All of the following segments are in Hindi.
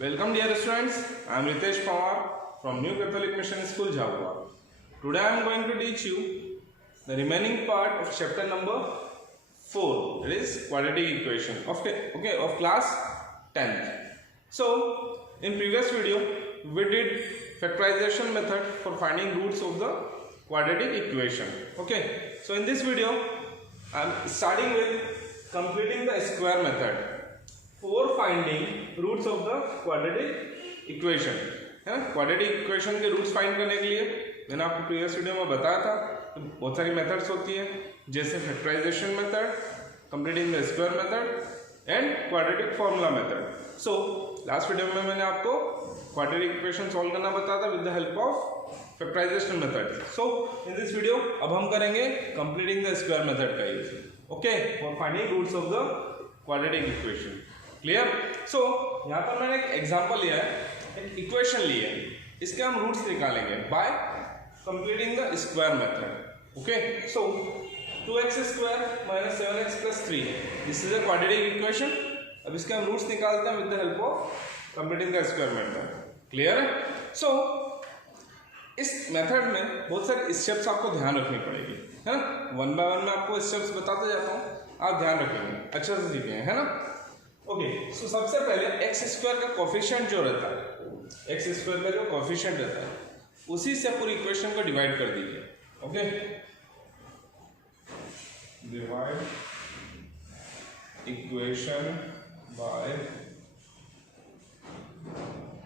Welcome dear students, I am Ritesh Pawar from New Catholic Mission School, Jhabua. Today I am going to teach you the remaining part of chapter number 4, that is quadratic equation of class 10th. So in previous video we did factorization method for finding roots of the quadratic equation. Okay, so in this video I am starting with completing the square method for finding roots of the quadratic equation. है ना, क्वाड्रेटिक इक्वेशन के रूट्स फाइंड करने के लिए मैंने आपको प्रीवियस वीडियो में बताया था तो बहुत सारी मेथड्स होती हैं, जैसे factorization method, completing the square method and quadratic formula method. So last video में मैंने आपको क्वाड्रेटिक इक्वेशन सॉल्व करना बताया था with the help of factorization method. So in this video अब हम करेंगे कंप्लीटिंग द स्क्वायर मेथड का use, okay, for finding roots of the quadratic equation. Clear? So यहाँ पर मैंने एक एग्जांपल लिया है, एक इक्वेशन ली है, इसके हम रूट्स निकालेंगे bye completing the square method. Okay, so 2x square minus 7x plus 3, this is a quadratic equation. अब इसके हम रूट्स निकालते हैं with the help of completing the square method. Clear है? सो इस मेथड में बहुत सारे स्टेप्स आपको ध्यान रखनी पड़ेगी, है ना. वन बाय वन में आपको स्टेप्स बताते जाता हूँ, आप ध्यान रखेंगे, अच्छे से सीखेंगे, है ना. ओके, सो सबसे पहले एक्स स्क्वायर का कोफिशिएंट जो रहता है, एक्स स्क्वायर का जो कोफिशिएंट रहता है उसी से पूरी इक्वेशन को डिवाइड कर दीजिए. Okay, divide equation by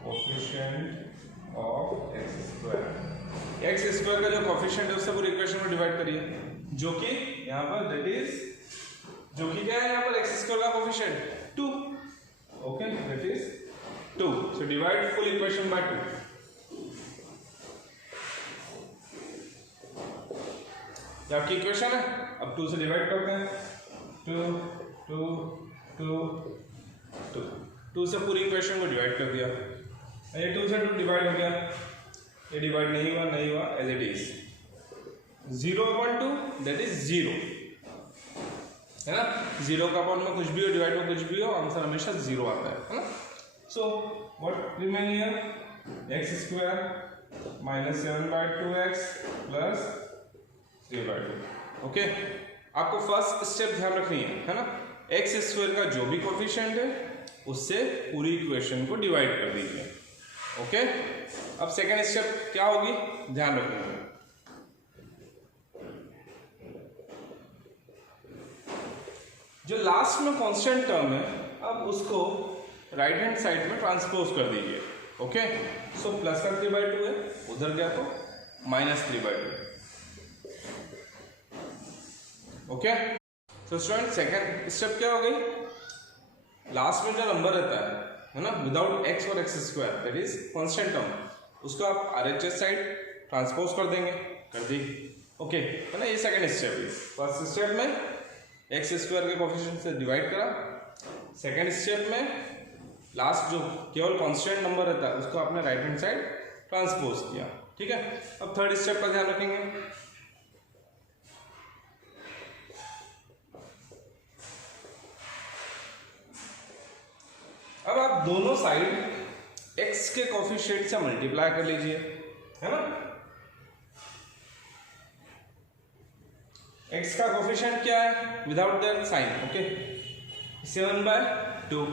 coefficient of x square. X square का जो कोफिशिएंट है उससे पूरी इक्वेशन को डिवाइड करिए, जो कि यहाँ पर दैट इज, जो कि क्या है यहाँ पर एक्स स्क्वायर का coefficient 2. Okay, that is 2. So divide full equation by 2. ये आपकी इक्वेशन है, अब 2 से डिवाइड करते हैं. 2 2 2 2 2 से पूरी इक्वेशन को डिवाइड कर दिया. ये 2 से 2 डिवाइड हो गया, ये डिवाइड नहीं हुआ as it is. 0/2 that is 0, है ना. 0 का अपॉन में कुछ भी हो, डिवाइड में कुछ भी हो, आंसर हमेशा 0 आता है ना. So what remain here, x square minus 7/2x plus 3/2. Okay, आपको फर्स्ट स्टेप ध्यान रखनी है ना. एक्स स्क्वायर का जो भी कोफिशिएंट है उससे पूरी इक्वेशन को डिवाइड कर दीजिए. ओके, अब सेकेंड स्टेप क्या होगी, ध्यान रखिएगा. जो लास्ट में कांस्टेंट टर्म है अब उसको राइट हैंड साइड में ट्रांसपोज कर दीजिए. ओके, सो प्लस का 3/2 है, उधर गया तो minus 3/2. Okay, so student second step क्या हो गई, लास्ट में जो नंबर रहता है ना, विदाउट एक्स और x square that is constant term, उसको आप RHS साइड ट्रांसपोज कर देंगे, कर दी. ओके, है ना. ये सेकेंड स्टेप है. फर्स्ट स्टेप में एक्स स्क्वायर के कोफिशिएंट से डिवाइड करा, सेकेंड स्टेप में लास्ट जो केवल कांस्टेंट नंबर रहता है उसको आपने राइट हैंड साइड ट्रांसपोज किया. ठीक है, अब थर्ड स्टेप का ध्यान रखेंगे. अब आप दोनों साइड एक्स के कोफिशिएंट से मल्टीप्लाई कर लीजिए, है ना. एक्स का कोफिशिएंट क्या है विदाउट दैट साइन. ओके, 7/2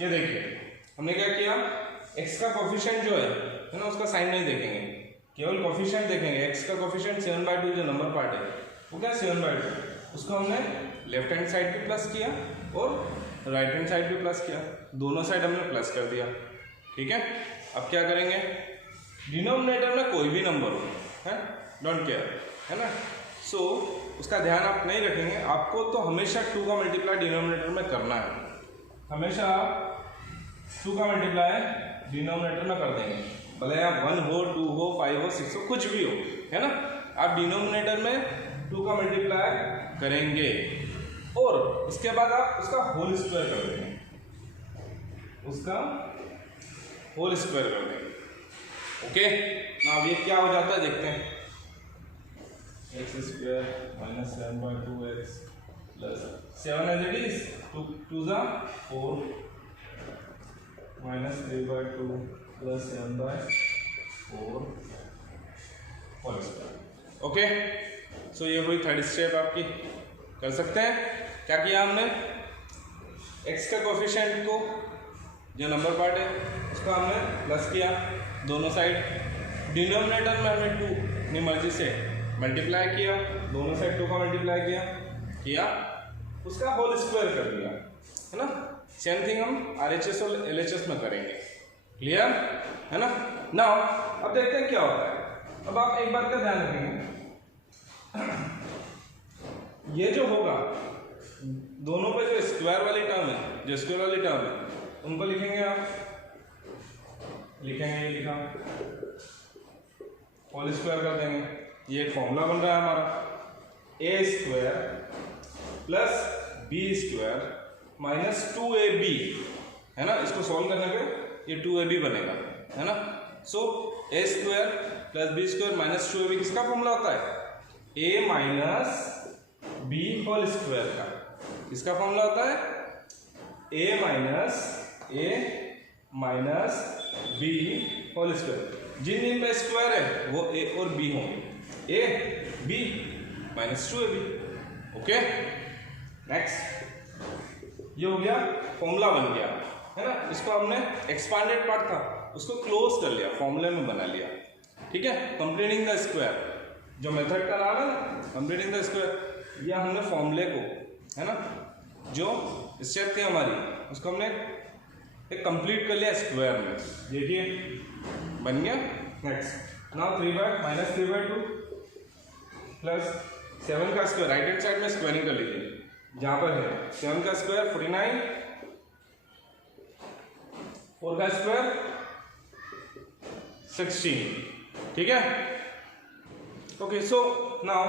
ये देखिए हमने क्या किया, एक्स का कोफिशिएंट जो है ना उसका साइन नहीं देखेंगे, केवल कोफिशिएंट देखेंगे. एक्स का कोफिशिएंट 7/2 जो नंबर पार्ट है वो क्या 7/2, उसको हमने लेफ्ट हैंड साइड पे प्लस किया और राइट हैंड साइड पे प्लस किया, दोनों साइड हमने प्लस कर दिया. ठीक है, अब क्या करेंगे, डिनोमिनेटर में कोई भी नंबर हो, है, डोंट केयर, है ना. सो उसका ध्यान आप नहीं रखेंगे, आपको तो हमेशा 2 का मल्टीप्लाई डिनोमिनेटर में करना है, हमेशा 2 का मल्टीप्लाई डिनोमिनेटर में कर देंगे, भले आप 1 हो, 2 हो, 5 हो, 6 हो, कुछ भी हो, है ना. आप डिनोमिनेटर में 2 का मल्टीप्लाई करेंगे और उसके बाद आप उसका होल स्क्वायर कर देंगे, उसका होल स्क्वायर कर देंगे. ओके, अब ये क्या हो जाता है देखते हैं. square minus 7/2x plus 7 as it is, 2 2s are 4 minus 3/2 plus 7/4 whole square. Okay, so ये हुई थर्ड स्टेप आपकी। कर सकते हैं क्या किया हमने, x का कोफिशिएंट को जो नंबर पार्ट है उसका हमने प्लस किया दोनों साइड, डिनोमिनेटर में हमने 2 अपनी मर्जी से मल्टीप्लाई किया, दोनों साइड 2 का मल्टीप्लाई किया उसका होल स्क्वायर कर दिया, है ना। सेम थिंग हम RHS और LHS में करेंगे। क्लियर है ना। नाउ अब देखते हैं क्या होता है। अब आप एक बात का ध्यान रखेंगे, ये जो होगा दोनों पे जो स्क्वायर वाली टर्म है, जो स्क्वायर वाली टर्म है उनको लिखेंगे आप, लिखेंगे ये लिखा, होल स्क्वायर कर देंगे। ये एक फॉर्मूला बन रहा है हमारा, a square plus b square minus 2ab, है ना। इसको सॉल्व करने पे ये 2ab बनेगा, है ना। So a square plus b square minus 2ab किसका फॉर्मूला होता है, a minus b whole square का। किसका फॉर्मूला होता है, a minus b whole square. जिन पे स्क्वायर है वो a और b होंगे, a b minus 2ab। Okay, next ये हो गया, फॉर्मूला बन गया, है ना। इसको हमने एक्सपांडेड पार्ट था उसको क्लोज कर लिया, फॉर्मूले में बना लिया। ठीक है, कंप्लीटिंग द स्क्वायर जो मेथड का नाम है ना, कंप्लीटिंग द स्क्वायर, या हमने फॉर्मूले को, है ना, जो स्टेप थी हमारी उसको हमने एक कंप्लीट कर लिया स्क्वायर में। देखिए बन गया। नेक्स्ट नाउ 3/-3/2 प्लस 7 का स्क्वायर, राइट हैंड साइड में स्क्वायरिंग कर लीजिए, जहां पर है 7 का स्क्वायर 49, 4 का स्क्वायर 16। ठीक है, okay. So now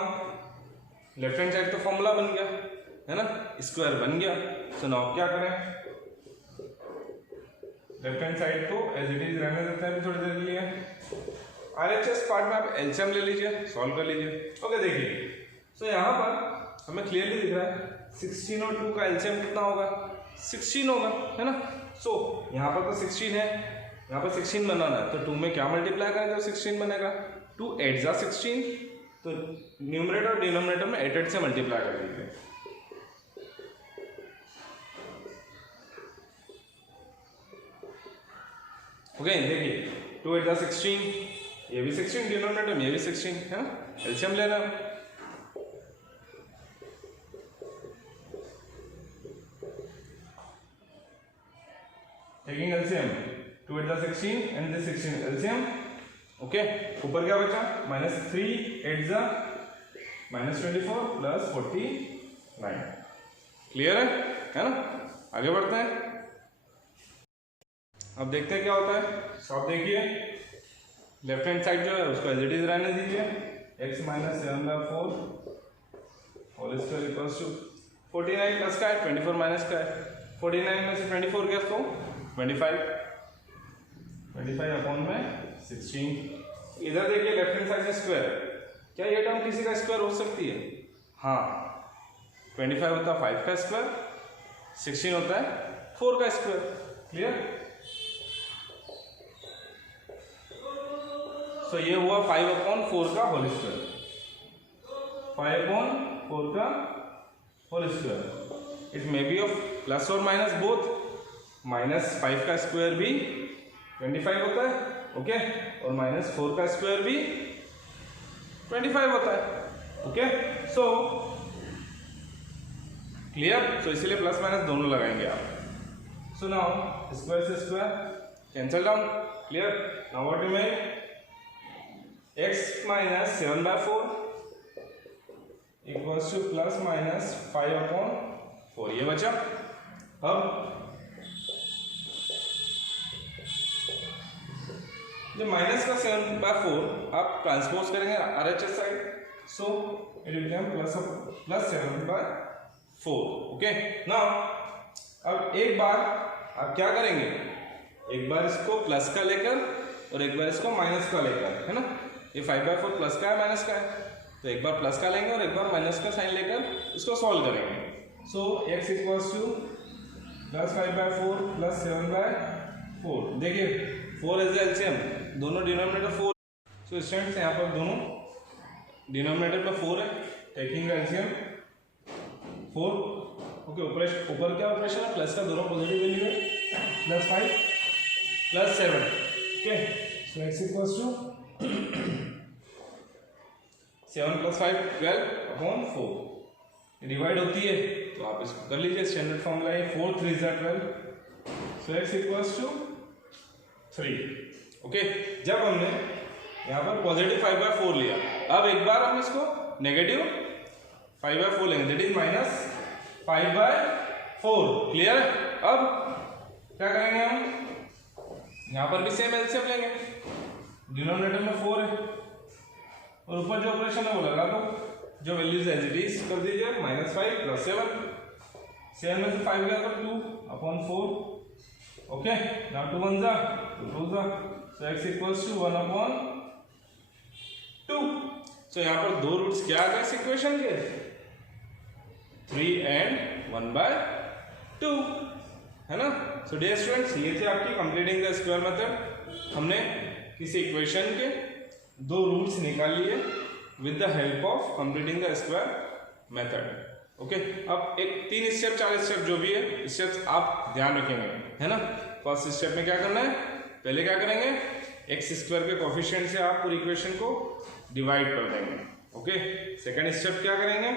left hand side तो फॉर्मूला बन गया, है ना, स्क्वायर बन गया। सो नाउ क्या करें, लेफ्ट हैंड साइड को एज इट इज रहने देते हैं थोड़ी देर के लिए। RHS पार्ट में आप एलसीएम ले लीजिए, सॉल्व कर लीजिए। ओके, देखिए सो यहाँ पर हमें क्लियरली दिख रहा है 16 और 2 का एलसीएम कितना होगा, 16 होगा, है ना। सो यहाँ पर तो 16 है, यहाँ पर 16 बनाना है तो 2 में क्या मल्टीप्लाई करें जब 16 बनेगा, 2 8 जा 16, तो न्यूमरेटर और डिनोमिनेटर में 8 से मल्टीप्लाई कर दीजिए। ओके, देखिए 2 8 जा 16, ये भी 16, डिनोमिनेटर में ये भी 16, है ना। एलसीएम लेना, टेकिंग एलसीएम 2 8 जा 16 एंड दिस 16 एलसीएम। ओके, ऊपर क्या बचा, -3 8 जा -24 प्लस 49। क्लियर है ना। आगे बढ़ते हैं, अब देखते हैं क्या होता है। सब देखिए लेफ्ट हैंड साइड जो है उसको एज इट इज रहने दीजिए, x minus 7/4 whole square equals to 49 plus का है 24 माइनस का है, 49 में से 24 गया तो 25 अपॉन में 16। इधर देखिए लेफ्ट हैंड साइड में स्क्वायर है, क्या ये टर्म किसी का स्क्वायर हो सकती है, हाँ। 25 होता है 5 का स्क्वायर, 16 होता है 4 का स्क्वायर। क्लियर। तो ये हुआ 5/4 का होल स्क्वायर, 5/4 का whole square. It may be of plus और माइनस बोथ, -5 का स्क्वायर भी 25 होता है, ओके, और -4 का स्क्वायर भी 25 होता है, ओके। So clear. सो इसीलिए प्लस माइनस दोनों लगाएंगे आप। सो नाउ स्क्वायर से square cancel down. Clear. Now what remain, x minus 7/4 equals two plus minus 5/4, ये बचा। अब जो माइनस का 7/4 आप ट्रांसपोज करेंगे RHS side, so it will become plus 7/4। Okay, now अब एक बार आप क्या करेंगे, एक बार इसको प्लस का लेकर और एक बार इसको माइनस का लेकर, है ना। ये 5/4 प्लस का है माइनस का है, तो एक बार प्लस का लेंगे और एक बार माइनस का साइन लेकर इसको सॉल्व करेंगे। सो x इक्वल्स टू +5/4 + 7/4। देखिए 4 इज द एलसीएम, दोनों डिनोमिनेटर 4। सो स्टूडेंट्स यहाँ पर दोनों डिनोमिनेटर में 4 है, टेकिंग द एलसीएम 4। ओके, ऊपर क्या ऑपरेशन है, प्लस का दोनों पॉजिटिव वैल्यू है, +5 + 7। Okay, so x equals to 7 + 5 12/4 divide होती है तो आप इसको कर लीजिए, स्टैंडर्ड फॉर्मूला है 4 3 12। सो x इक्वल्स टू 3। ओके, जब हमने यहाँ पर पॉजिटिव 5/4 लिया, अब एक बार हम इसको नेगेटिव 5/4 लेंगे, दैट इज -5/4। क्लियर है? अब क्या करेंगे हम, यहाँ पर भी सेम एलसीएम लेंगे, डिनोमिनेटर में 4 है और ऊपर जो ऑपरेशन है वो लगा दो, जो वैल्यूज एज इट इज कर दीजिए, -5 + 7। 7 में से 5 गया तो 2/4। ओके, नाउ 2 1 जा 2 2 जा, सो x इक्वल्स टू 1/2। सो यहाँ पर दो रूट्स क्या आ गए इस इक्वेशन के, 3 and 1/2, है ना। सो डियर स्टूडेंट्स, ये थे आपकी कंप्लीटिंग द स्क्वायर मेथड। हमने किसी इक्वेशन के दो रूट्स निकाल लिए with the help of completing the square method. Okay, अब एक 3 स्टेप 4 स्टेप जो भी है स्टेप्स आप ध्यान रखेंगे, है ना। फर्स्ट स्टेप में क्या करना है, पहले क्या करेंगे, x² के कोफिशिएंट से आप पूरी इक्वेशन को डिवाइड कर देंगे। ओके, सेकंड स्टेप क्या करेंगे,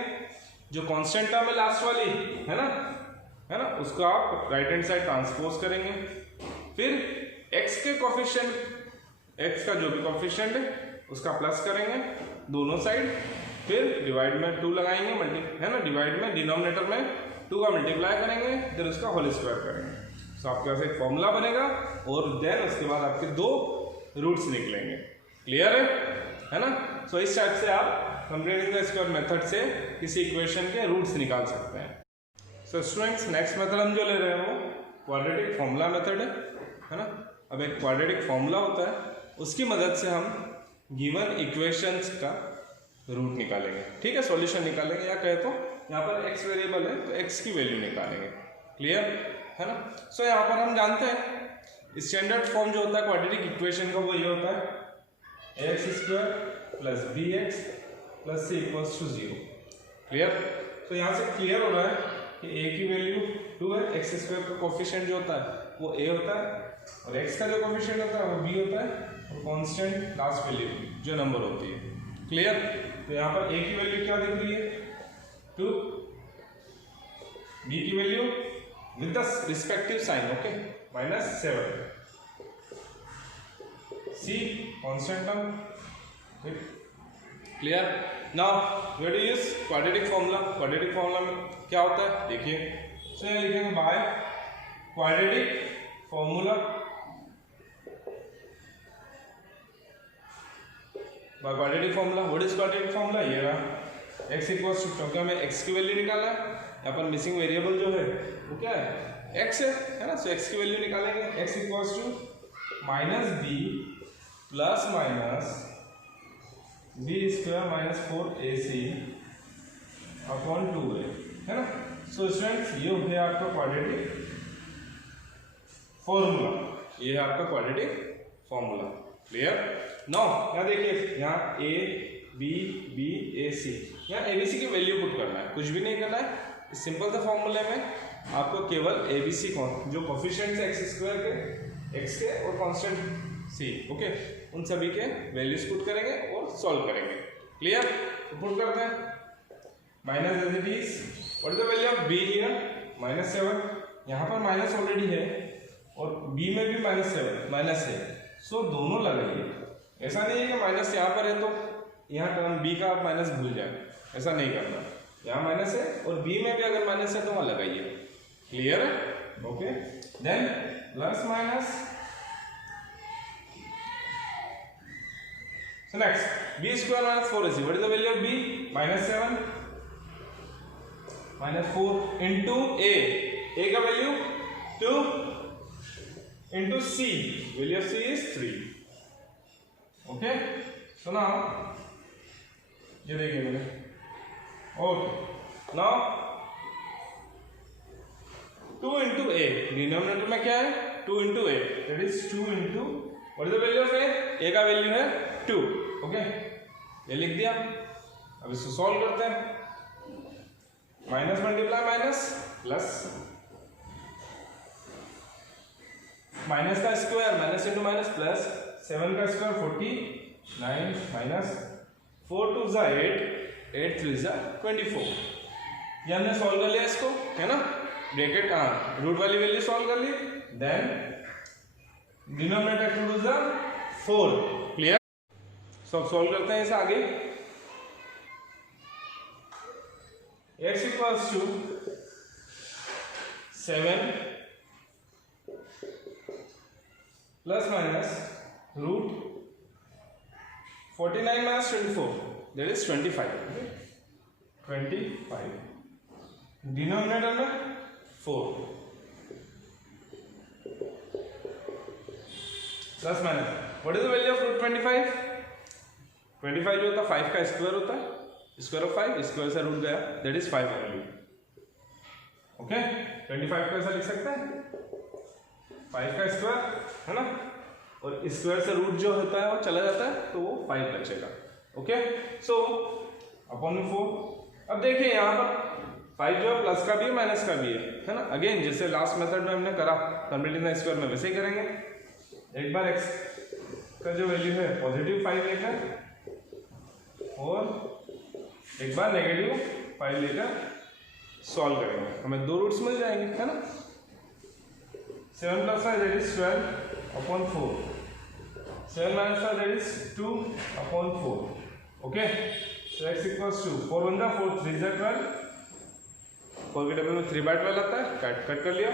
जो कांस्टेंट टर्म है लास्ट वाली, है ना, उसको आप राइट हैंड साइड ट्रांसपोज करेंगे। फिर x के कोफिशिएंट, x का जो भी कोफिशिएंट है उसका प्लस करेंगे दोनों साइड, फिर डिवाइड में 2 लगाएंगे, है ना, डिवाइड में डिनोमिनेटर में 2 का मल्टीप्लाई करेंगे, फिर उसका होल स्क्वायर करेंगे। सो आपके पास एक फॉर्मूला बनेगा और देन उसके बाद आपके 2 रूट्स निकलेंगे। क्लियर है ना। सो इस टाइप से आप कंप्लीटिंग द स्क्वायर मेथड से किसी इक्वेशन के रूट्स निकाल सकते हैं। सो स्टूडेंट्स, नेक्स्ट मेथड हम जो ले रहे हैं वो क्वाड्रेटिक फॉर्मूला मेथड है ना। अब एक क्वाड्रेटिक फॉर्मूला होता है, उसकी मदद से हम गिवन इक्वेशंस का रूट निकालेंगे। ठीक है, सॉल्यूशन निकालेंगे, या कहे तो यहाँ पर x वेरिएबल है तो x की वैल्यू निकालेंगे। क्लियर है ना। सो यहाँ पर हम जानते हैं स्टैंडर्ड फॉर्म जो होता है क्वाड्रेटिक इक्वेशन का वो ये होता है ax² + bx + c = 0। क्लियर। तो यहाँ से क्लियर हो रहा है कि a की वैल्यू 2 है, x² का कोफिशिएंट जो होता है वो a होता है और x का जो कोफिशिएंट होता है वो b होता है और कांस्टेंट लास्ट वैल्यू जो नंबर होती है। क्लियर। तो यहाँ पर a की वैल्यू क्या दिख रही है 2, b की value with the respective sign, okay, -7, c constant term. Clear. Now we do use quadratic formula. Quadratic formula में क्या होता है देखिए, सो यहाँ लिखेंगे by quadratic formula, by quadratic formula. What is quadratic formula, ये रहा x इक्वल्स टू, क्योंकि हमें x की वैल्यू निकालना है, यहाँ पर मिसिंग वेरिएबल जो है वो क्या है x है ना। सो x की वैल्यू निकालेंगे, x equals to -b + b² - 4ac upon 2a, है ना। सो स्टूडेंट्स, ये है आपका क्वाड्रेटिक फॉर्मूला, ये है आपका क्वाड्रेटिक फॉर्मूला। क्लियर। नाउ यहाँ देखिए, यहाँ a b b a c, यहाँ a b c की वैल्यू पुट करना है, कुछ भी नहीं करना है। सिंपल सा फॉर्मूले में आपको केवल a b c जो कोफिशिएंट्स है x² के, x के और कांस्टेंट c, ओके, उन सभी के वैल्यूज पुट करेंगे और सॉल्व करेंगे। क्लियर। तो पुट करते हैं, minus as it is, what is the value of b here, -7, यहाँ पर माइनस ऑलरेडी है और b में भी -7 माइनस है, सो दोनों लगाइए। ऐसा नहीं है कि माइनस यहाँ पर है तो यहाँ टर्म b का आप माइनस भूल जाए, ऐसा नहीं करना। यहाँ माइनस है और b में भी अगर माइनस है तो वहाँ लगाइए। क्लियर है, okay. Then plus minus, so next b² - 4ac, what is the value of b, -7 -4 into a का value 2 into c, value of c is 3, okay। so now ये देखिए मैंने। Okay, now 2 into a, denominator में क्या है 2 into a, that is 2 into what is the value of a का वैल्यू है 2। ओके, ये लिख दिया। अब इसको सॉल्व करते हैं। Minus multiply minus plus, minus का square minus into minus plus, 7 का स्क्वायर 49 माइनस 4 2 जा 8, 8 3 जा 24। ये हमने सॉल्व कर लिया इसको, है ना। ब्रैकेट रूट वाली वैल्यू सॉल्व कर ली, देन डिनोमिनेटर 2 2 जा 4। क्लियर। सब सॉल्व करते हैं इसे आगे। x equals to 7 plus minus root 49 minus 24, that is 25। 25 denominator में 4 plus minus what is the value of root 25? 25 जो होता है 5 का स्क्वायर होता है, स्क्वायर ऑफ 5, स्क्वायर से रूट गया, दैट इज 5 वैल्यू। ओके, 25 को ऐसा लिख सकते हैं 5 का स्क्वायर, है ना, और स्क्वायर से रूट जो होता है वो चला जाता है तो वो 5 बचेगा। ओके, सो अपॉन में 4। अब देखिए यहाँ पर 5 जो है प्लस का भी है माइनस का भी है ना। अगेन जैसे लास्ट मेथड में हमने करा कंप्लीटिंग द स्क्वायर में, वैसे ही करेंगे। एक बार x का जो वैल्यू है पॉजिटिव 5 लेकर और एक बार नेगेटिव 5 लेकर सॉल्व करेंगे, हमें 2 रूट्स मिल जाएंगे, है ना। 7 plus 5 that is 12 upon 4, 7 minus 5 that is 2 upon 4। Okay, so x equals to 4 1 जा 4 3 जा 12, 4 के टेबल में 3/12 आता है, कट कर लिया।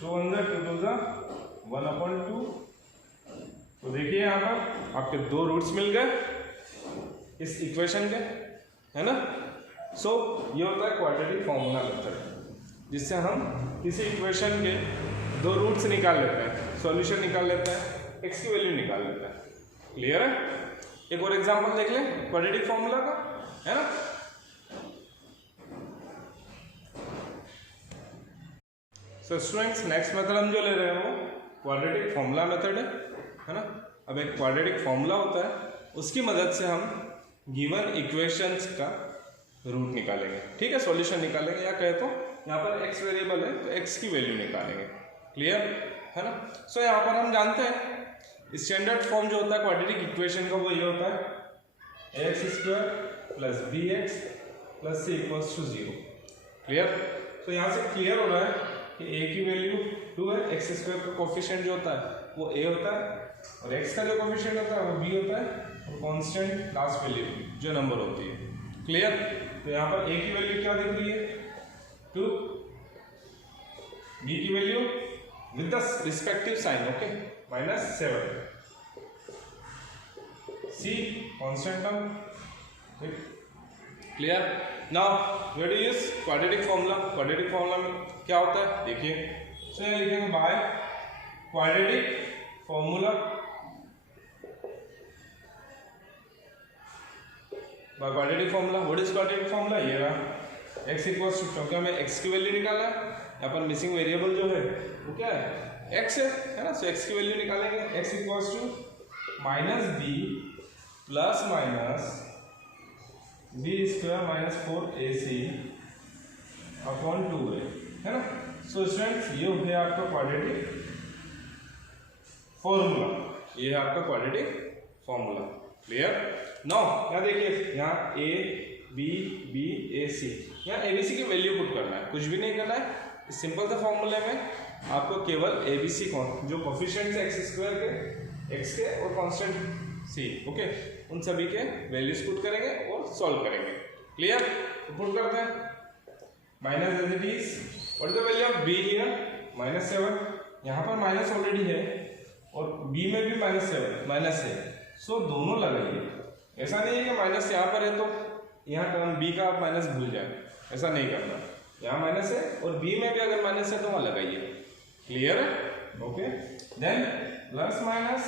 2 1 जा 2 2 जा 1 अपॉन 2। तो देखिए यहाँ पर आपके 2 रूट्स मिल गए इस इक्वेशन के, है ना। सो ये होता है क्वाड्रेटिक फॉर्मूला मेथड, जिससे हम किसी इक्वेशन के 2 रूट्स निकाल लेते हैं, सॉल्यूशन निकाल लेते हैं, x की वैल्यू निकाल लेते हैं। क्लियर है। एक और एग्जांपल देख लें क्वाड्रेटिक फॉर्मूला का, है ना। सो स्टूडेंट्स, नेक्स्ट मेथड हम जो ले रहे हैं वो क्वाड्रेटिक फॉर्मूला मेथड है ना। अब एक क्वाड्रेटिक फॉर्मूला होता है, उसकी मदद से हम गिवन इक्वेशंस का रूट निकालेंगे, ठीक है, सॉल्यूशन निकालेंगे, या कहे तो यहाँ पर x वेरिएबल है तो x की वैल्यू निकालेंगे। क्लियर है ना। सो यहाँ पर हम जानते हैं स्टैंडर्ड फॉर्म जो होता है क्वाड्रेटिक इक्वेशन का वो ये होता है ax² plus bx plus c equals to 0। Clear. तो यहाँ से क्लियर हो रहा है कि a की वैल्यू 2 है, x² का कोफिशिएंट जो होता है वो a होता है, और x का जो कोफिशिएंट होता है वो b होता है, और कांस्टेंट लास्ट वैल्यू जो नंबर होती है। क्लियर। तो यहाँ पर a की वैल्यू क्या दिख रही है 2, b की value with the respective sign, okay, -7, c constant term. Clear. Now we have to use quadratic formula. Quadratic formula में क्या होता है देखिए, सो यहाँ लिखेंगे by quadratic formula, by quadratic formula. What is quadratic formula? ये रहा x इक्वल्स टू, क्योंकि हमें x की वैल्यू निकालना है, यहाँ पर मिसिंग वेरिएबल जो है वो क्या है x है ना। सो x की वैल्यू निकालेंगे, x equals to -b plus minus b² minus 4ac upon 2a, है ना। सो स्टूडेंट्स, ये हो गया आपका क्वाड्रेटिक फॉर्मूला, ये है आपका क्वाड्रेटिक फॉर्मूला। क्लियर। नाउ यहाँ देखिए, यहाँ a b b a c, यहाँ a b c की वैल्यू पुट करना है, कुछ भी नहीं करना है। इस सिंपल से फॉर्मूले में आपको केवल a b c जो कोफिशिएंट्स है x² के, x के और कांस्टेंट c, ओके, उन सभी के वैल्यूज पुट करेंगे और सॉल्व करेंगे। क्लियर। तो पुट करते हैं minus as it is, what is the value of b here -7, यहाँ पर माइनस ऑलरेडी है और b में भी -7 माइनस है, सो दोनों लगाइए। ऐसा नहीं है कि माइनस यहाँ पर है तो यहाँ टर्म b का आप माइनस भूल जाए, ऐसा नहीं करना। यहाँ माइनस है और b में भी अगर माइनस है तो वहाँ लगाइए। क्लियर है। Okay, then plus minus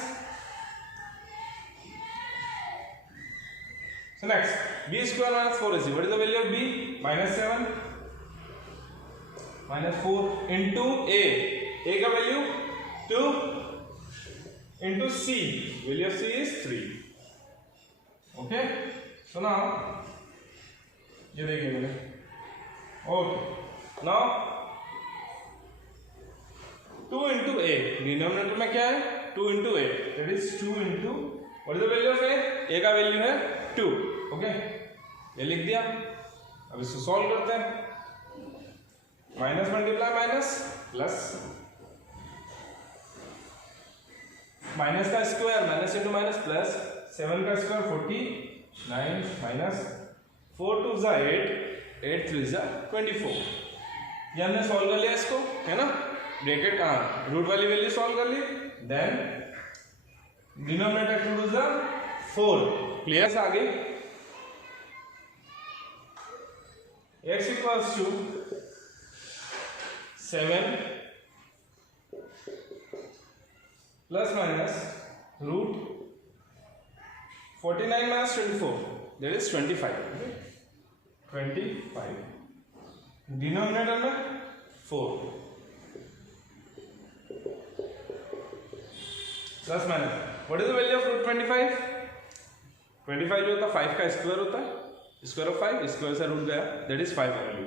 So next, b square minus 4ac. What is the value of b? Minus 7 minus 4 into a. A का value 2 into c. Value of c is 3. Okay. So now ये देखिए मैंने. Okay. Now 2 into a. Denominator में क्या है? 2 into a. That is 2 into. What is the value of a? A का value है 2. Okay. ये लिख दिया. अब इसको सॉल्व करते हैं. Minus multiply minus plus. Minus का square minus into minus plus. 7 का स्क्वायर 49 माइनस 4 2 जा 8 8 3 जा 24. ये हमने सॉल्व कर लिया इसको, है ना. ब्रैकेट रूट वाली वैल्यू सॉल्व कर ली. देन डिनोमिनेटर 2 2 जा 4. क्लियर. आगे x equals to 7 plus minus root 49 minus 24, that is 25. Okay? 25. Denominator में 4 plus minus. What is the value of root 25? 25 जो होता है 5 का स्क्वायर होता है. स्क्वायर ऑफ 5, स्क्वायर से रूट गया, दैट इज 5 वैल्यू.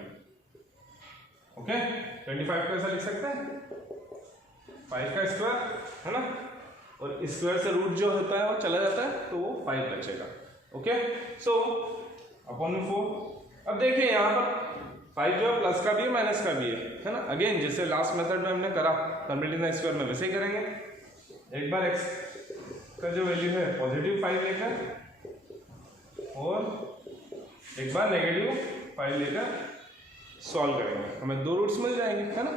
ओके. 25 को ऐसा लिख सकते हैं 5 का स्क्वायर, है ना. और स्क्वायर से रूट जो होता है वो चला जाता है तो वो 5 बचेगा. ओके. सो अपॉन में 4. अब देखिए यहाँ पर 5 जो है प्लस का भी है माइनस का भी है ना. अगेन जैसे लास्ट मेथड में हमने करा कंप्लीटिंग द स्क्वायर में वैसे ही करेंगे. एक बार x का जो वैल्यू है पॉजिटिव 5 लेकर और एक बार नेगेटिव 5 लेकर सॉल्व करेंगे. हमें 2 रूट्स मिल जाएंगे, है ना.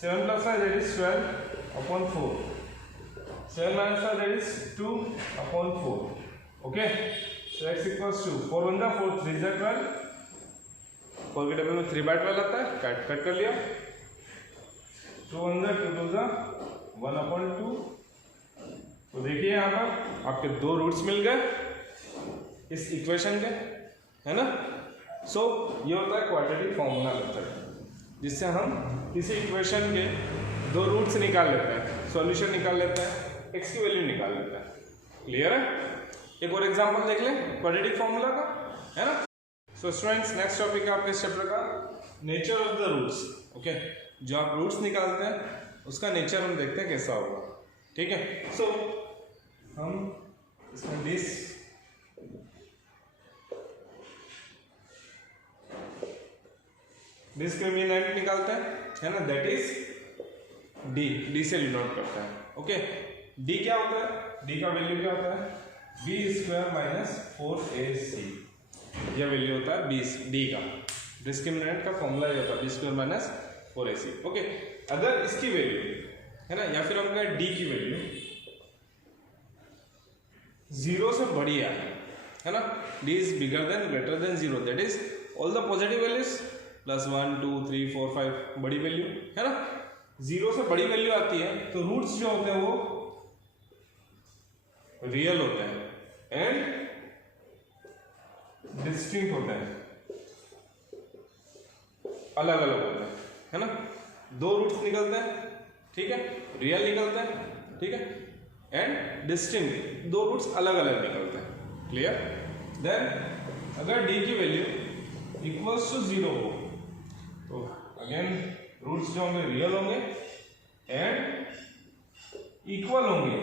7 plus 5 that is 12 upon 4. 7 minus 5 that is 2 upon 4. Okay. So x equals to 4 1 जा 4 3 जा 12. 4 के टेबल में 3/12 आता है. कट कर लिया. 2 1 जा 2 2 जा 1 अपॉन 2. तो देखिए यहाँ पर आपके 2 रूट्स मिल गए इस इक्वेशन के, है ना. सो ये होता है क्वाड्रेटिक फॉर्मूला मेथड, जिससे हम किसी इक्वेशन के 2 रूट्स निकाल लेते हैं, सॉल्यूशन निकाल लेते हैं, x की वैल्यू निकाल लेते हैं. क्लियर है. एक और एग्जांपल देख लें क्वाड्रेटिक फॉर्मूला का, है ना. सो स्टूडेंट्स नेक्स्ट टॉपिक है आपके इस चैप्टर का nature of the roots. Okay. जो आप रूट्स निकालते हैं उसका नेचर हम देखते हैं कैसा होगा. ठीक है. सो हम इसमें डिस्क्रिमिनेंट निकालते हैं, है ना. दैट इज डी से डिनोट करता है. ओके. डी क्या होता है? डी का वैल्यू क्या होता है? B square minus 4ac. यह वैल्यू होता है डी का. डिस्क्रिमिनेंट का फॉर्मूला ये होता है B square minus 4ac. Okay. अगर इसकी वैल्यू, है ना, या फिर हम कहें डी की वैल्यू 0 से बड़ी है ना. D is bigger than greater than 0, that is all the positive values plus 1 2 3 4 5 बड़ी वैल्यू, है ना. 0 से बड़ी वैल्यू आती है तो रूट्स जो होते हैं वो रियल होते हैं एंड डिस्टिंक्ट होते हैं, अलग अलग होते हैं, है ना. 2 रूट्स निकलते हैं, ठीक है. रियल निकलते हैं, ठीक है. एंड डिस्टिंक्ट 2 रूट्स अलग अलग निकलते हैं. क्लियर. देन अगर डी की वैल्यू इक्वल्स टू 0 हो तो अगेन रूट्स जो होंगे रियल होंगे एंड इक्वल होंगे.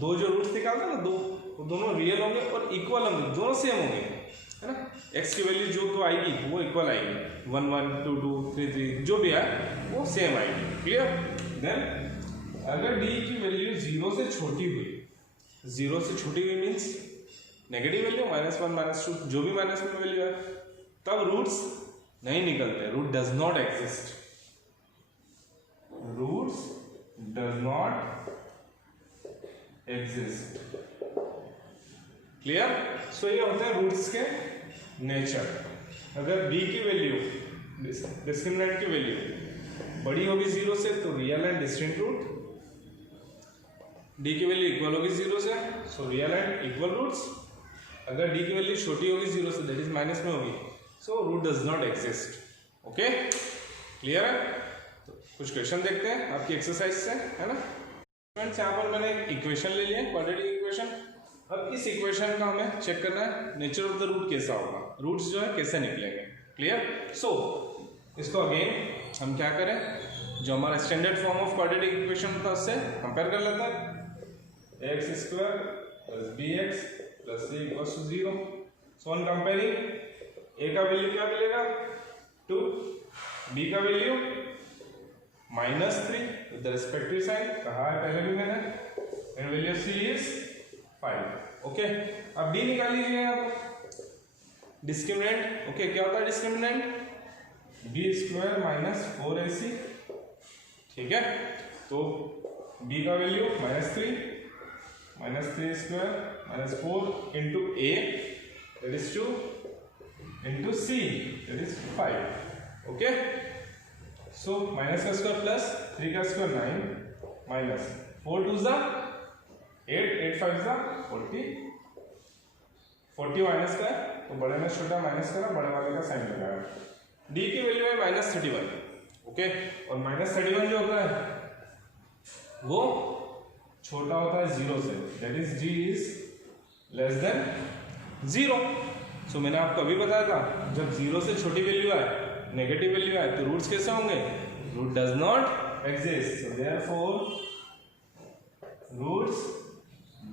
2 जो रूट्स निकालते हैं ना, 2 वो दोनों रियल होंगे और इक्वल होंगे, दोनों सेम होंगे, है ना. x की वैल्यू जो तो आएगी वो इक्वल आएगी. 1 1 2 2 3 3 जो भी आए वो सेम आएगी. क्लियर. देन अगर d की वैल्यू 0 से छोटी हुई, 0 से छोटी हुई मीन्स नेगेटिव वैल्यू -1 -2 जो भी -1 वैल्यू है, तब रूट्स नहीं निकलते. Root does not exist. Roots does not exist. Clear. So ये होते हैं रूट्स के नेचर. अगर b की वैल्यू, डिस्क्रिमिनेंट की वैल्यू बड़ी होगी 0 से तो real and distinct root. d की वैल्यू इक्वल होगी 0 से, so real and equal roots. अगर डी की वैल्यू छोटी होगी 0 से, दैट इज माइनस में होगी, so root does not exist. Okay, clear है? तो कुछ क्वेश्चन देखते हैं आपकी एक्सरसाइज से, है ना फ्रेंड्स. यहाँ पर मैंने एक इक्वेशन ले लिया, क्वाड्रेटिक इक्वेशन. अब इस इक्वेशन का हमें चेक करना है नेचर ऑफ द रूट कैसा होगा, रूट्स जो है कैसे निकलेंगे. क्लियर? सो इसको अगेन हम क्या करें, जो हमारा standard form of quadratic equation था उससे कंपेयर कर लेते हैं. X square plus B x plus C equals to 0. So on comparing a का वैल्यू क्या मिलेगा 2, बी का value -3 with the respective sign, कहा है पहले भी मैंने, and value c is 5. Okay, अब डी निकाल लीजिए आप, डिस्क्रिमिनेंट. ओके, क्या होता है discriminant, B square minus 4ac. ठीक है, तो b का value -3 square minus 4 into a that is 2 into c that is 5. Okay, so minus का स्क्वायर प्लस 3 का स्क्वायर 9 माइनस 4 2 जा 8 8 5 जा 40 माइनस का है, तो बड़े में छोटा माइनस करा, बड़े वाले का साइन लगाया. डी की वैल्यू है -31. ओके, और -31 जो होता है वो छोटा होता है 0 से, that is g is less than 0. सो मैंने आपको अभी बताया था, जब 0 से छोटी वैल्यू आए, नेगेटिव वैल्यू आए, तो रूट्स कैसे होंगे, root does not exist. So therefore roots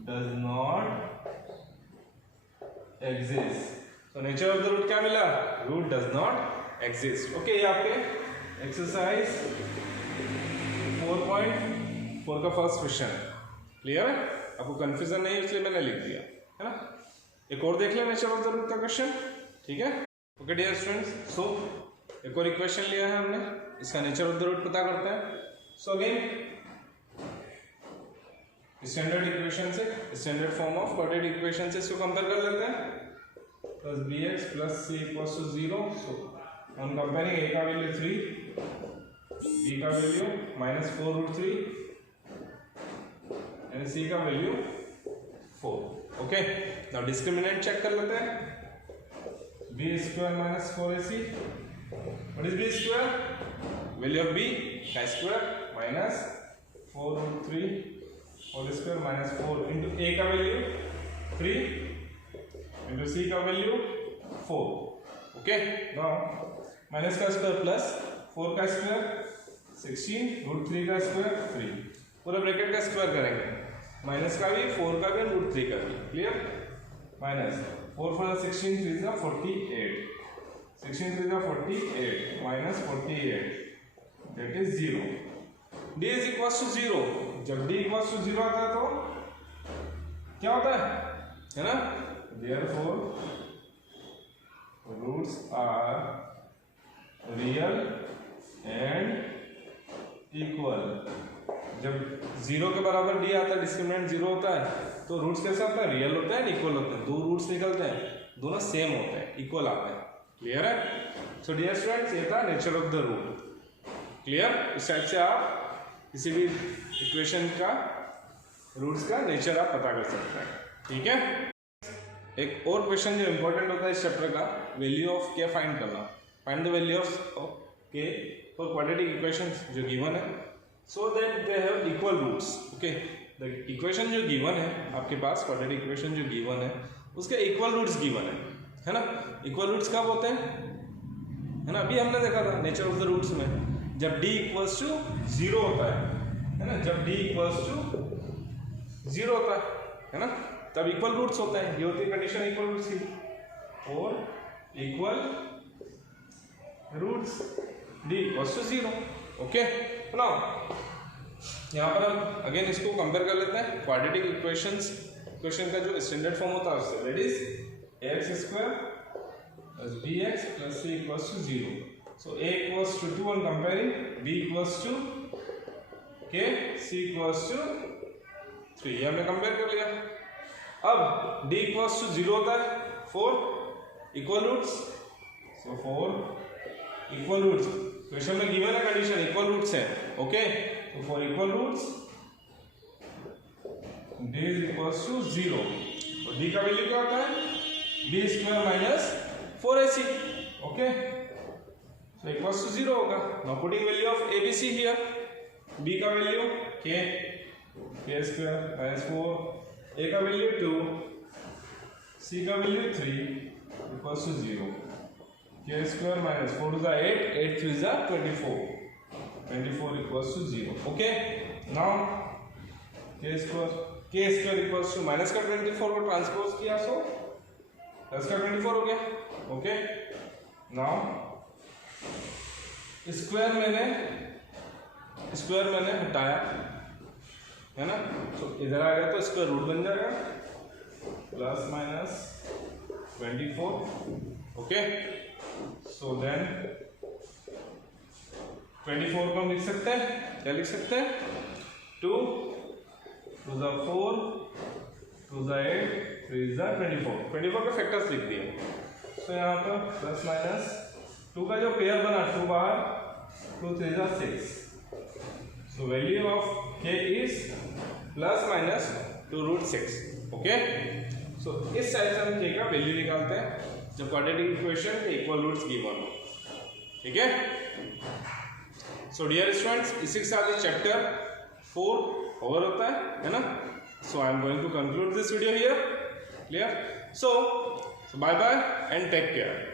does not exist. तो नेचर ऑफ द रूट क्या मिला, root does not exist. Okay, ये आपके एक्सरसाइज 4.4 का फर्स्ट क्वेश्चन. क्लियर है? आपको कंफ्यूजन नहीं इसलिए मैंने लिख दिया, है ना. एक और देख लें नेचर ऑफ द रूट का क्वेश्चन. ठीक है, ओके डियर स्टूडेंट्स. सो एक और इक्वेशन लिया है हमने, इसका नेचर ऑफ द रूट पता करते हैं. सो अगेन स्टैंडर्ड इक्वेशन से, standard form of quadratic equation से इसको कंपेयर कर लेते हैं. Plus B x plus C equals to 0. So on comparing a का वैल्यू 3, बी का वैल्यू -4√3 एंड सी का value 4. Okay, now discriminant check कर लेते हैं. B square minus 4ac, what is b square, value of b का square minus 4√3 whole square minus 4 into ए का वैल्यू 3 इंटू सी का वैल्यू 4. ओके, नाउ माइनस का स्क्वायर प्लस 4 का स्क्वायर 16√3 का स्क्वायर 3, पूरा ब्रैकेट का स्क्वायर करेंगे, माइनस का भी 4 का भी √3 का भी. क्लियर? माइनस 4 4 16 3 जा 48, 16 3 जा 48 minus 48 that is 0. d is equals to 0. जब d इक्वल्स टू 0 आता है तो क्या होता है ना, therefore roots are real and equal. जब 0 के बराबर d आता है, डिस्क्रिमिनेंट 0 होता है, तो रूट्स कैसे होता है, रियल होता है, इक्वल होते हैं. दो रूट्स निकलते हैं, दोनों सेम होते हैं, इक्वल आते हैं. क्लियर है? सो डियर स्टूडेंट्स, ये था nature of the root. Clear? इस टाइप से आप किसी भी इक्वेशन का रूट्स का नेचर आप पता कर सकते हैं. ठीक है, एक और क्वेश्चन जो इंपॉर्टेंट होता है इस चैप्टर का, वैल्यू ऑफ के फाइंड करना. Find the value of K for quadratic equations जो गिवन है, so that they have equal roots. Okay, the equation जो गिवन है आपके पास, क्वाड्रेटिक इक्वेशन जो गिवन है, उसके इक्वल रूट्स गिवन है ना. इक्वल रूट्स कब होते हैं, है ना, अभी हमने देखा था नेचर ऑफ द रूट्स में, जब d इक्वल्स टू 0 होता है ना, जब d इक्वल्स टू 0 होता है ना, तब इक्वल रूट्स होते हैं. ये होती है कंडीशन इक्वल रूट्स की, और equal roots d equals to 0. Okay, now यहाँ पर हम अगेन इसको कंपेयर कर लेते हैं क्वाड्रेटिक इक्वेशन का जो स्टैंडर्ड फॉर्म होता है उससे, that is X square plus B x plus C equals to 0. So a equals to 2 on comparing, b equals to k, c equals to 3. ये हमने कंपेयर कर लिया. अब d equals to 0 होता है 4 equal roots. So 4 equal roots, question में गिवन है कंडीशन इक्वल रूट्स है. ओके, तो for equal roots d is equals to 0. और d का वैल्यू क्या होता है, B square minus 4ac. Okay, so equals to 0 होगा. Now putting value of abc हियर. b का value k square minus 4, a का वैल्यू 2, c का value 3 equals to 0. k square minus 4 is 8, 8 3 is 24, 24 equals to 0. Okay, now k square equals to minus का 24 को ट्रांसपोज किया, सो प्लस का 24 हो गया. ओके, नाउ स्क्वायर मैंने हटाया है ना, तो इधर आ गया तो स्क्वायर रूट बन जाएगा plus minus 24. Okay, so then 24 को हम लिख सकते हैं, क्या लिख सकते हैं, 2 2 the 4 2 the 8 3 is the 24 के फैक्टर्स लिख दिए. तो यहाँ पर प्लस माइनस 2 का जो पेयर बना 2 बाहर 2 3 is 6. So value of k is plus minus 2√6. Okay, so इस साइड से हम k का वैल्यू निकालते हैं जब क्वाड्रेटिक इक्वेशन के इक्वल रूट्स गिवन हो. ठीक है. सो डियर स्टूडेंट्स, इसी के साथ चैप्टर 4 ओवर होता है ना. So I am going to conclude this video here. Clear? So bye bye and take care.